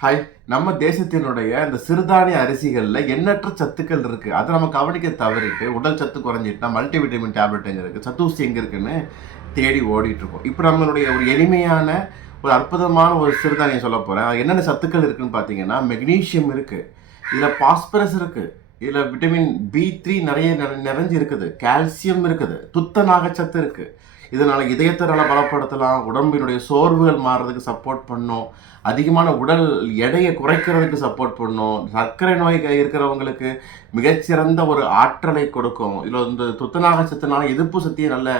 Hi நம்ம தேசத்தினுடைய இந்த சிறுதானிய அரிசிகளில் எண்ணற்ற சத்துக்கள் இருக்குது அதை நம்ம கவனிக்க தவறிட்டு உடல் சத்து குறைஞ்சிட்டா மல்டிவிட்டமின் டேப்லெட் எங்கே இருக்குது சத்தூசி எங்கே இருக்குன்னு தேடி ஓடிட்டுருக்கோம். இப்போ நம்மளுடைய ஒரு எளிமையான ஒரு அற்புதமான ஒரு சிறுதானியம் சொல்ல போகிறேன் என்னென்ன சத்துக்கள் இருக்குன்னு பார்த்தீங்கன்னா மெக்னீஷியம் இருக்குது இதில் பாஸ்பரஸ் இருக்குது இதில் விட்டமின் பி த்ரீ நிறைய நிற- நிறைஞ்சு இருக்குது. கால்சியம் இருக்குது. துத்தநாகச்சத்து இருக்குது இதனால் இதயத்தை பலப்படுத்தலாம் உடம்பினுடைய சோர்வுகள் மாறுறதுக்கு சப்போர்ட் பண்ணும் அதிகமான உடல் எடையை குறைக்கிறதுக்கு சப்போர்ட் பண்ணும் சர்க்கரை நோய் இருக்கிறவங்களுக்கு மிகச்சிறந்த ஒரு ஆற்றலை கொடுக்கும். இதில் இந்த துத்தநாக சத்துனால எதிர்ப்பு சக்தியை நல்ல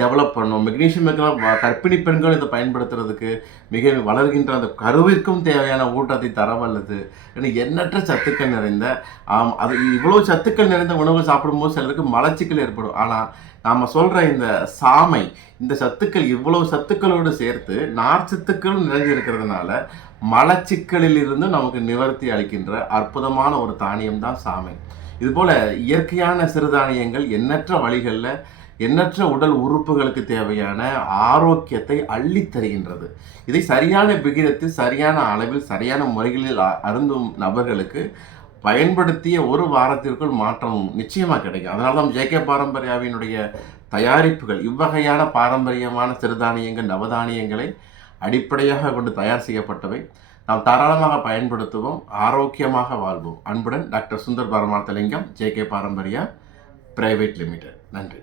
டெவலப் பண்ணும். மெக்னீஷியம் இருக்கலாம் கர்ப்பிணி பெண்கள் இதை பயன்படுத்துறதுக்கு மிக வளர்கின்ற அந்த கருவிற்கும் தேவையான ஊட்டத்தை தர வல்லது எண்ணற்ற சத்துக்கள் நிறைந்த ஆம், அது இவ்வளோ சத்துக்கள் நிறைந்த உணவு சாப்பிடும்போது சிலருக்கு மலச்சிக்கல் ஏற்படும். ஆனால் நாம் சொல்கிற இந்த சாமை இந்த சத்துக்கள் இவ்வளவு சத்துக்களோடு சேர்த்து நார்ச்சத்துக்களும் நிறைஞ்சிருக்கிறதுனால மலச்சிக்கலில் நமக்கு நிவர்த்தி அளிக்கின்ற அற்புதமான ஒரு தானியம் தான் சாமை. இதுபோல் இயற்கையான சிறுதானியங்கள் எண்ணற்ற வழிகளில் எண்ணற்ற உடல் உறுப்புகளுக்கு தேவையான ஆரோக்கியத்தை அள்ளித் தருகின்றது. இதை சரியான விகிதத்தில் சரியான அளவில் சரியான முறைகளில் அருந்தும் நபர்களுக்கு பயன்படுத்திய ஒரு வாரத்திற்குள் மாற்றம் நிச்சயமாக கிடைக்கும். அதனால தான் ஜேகே பாரம்பரியாவினுடைய தயாரிப்புகள் இவ்வகையான பாரம்பரியமான சிறுதானியங்கள் நவதானியங்களை அடிப்படையாக கொண்டு தயார் செய்யப்பட்டவை. நாம் தாராளமாக பயன்படுத்துவோம் ஆரோக்கியமாக வாழ்வோம். அன்புடன் doctor Sundar Paramarthalingam JK Paramparya private limited. நன்றி.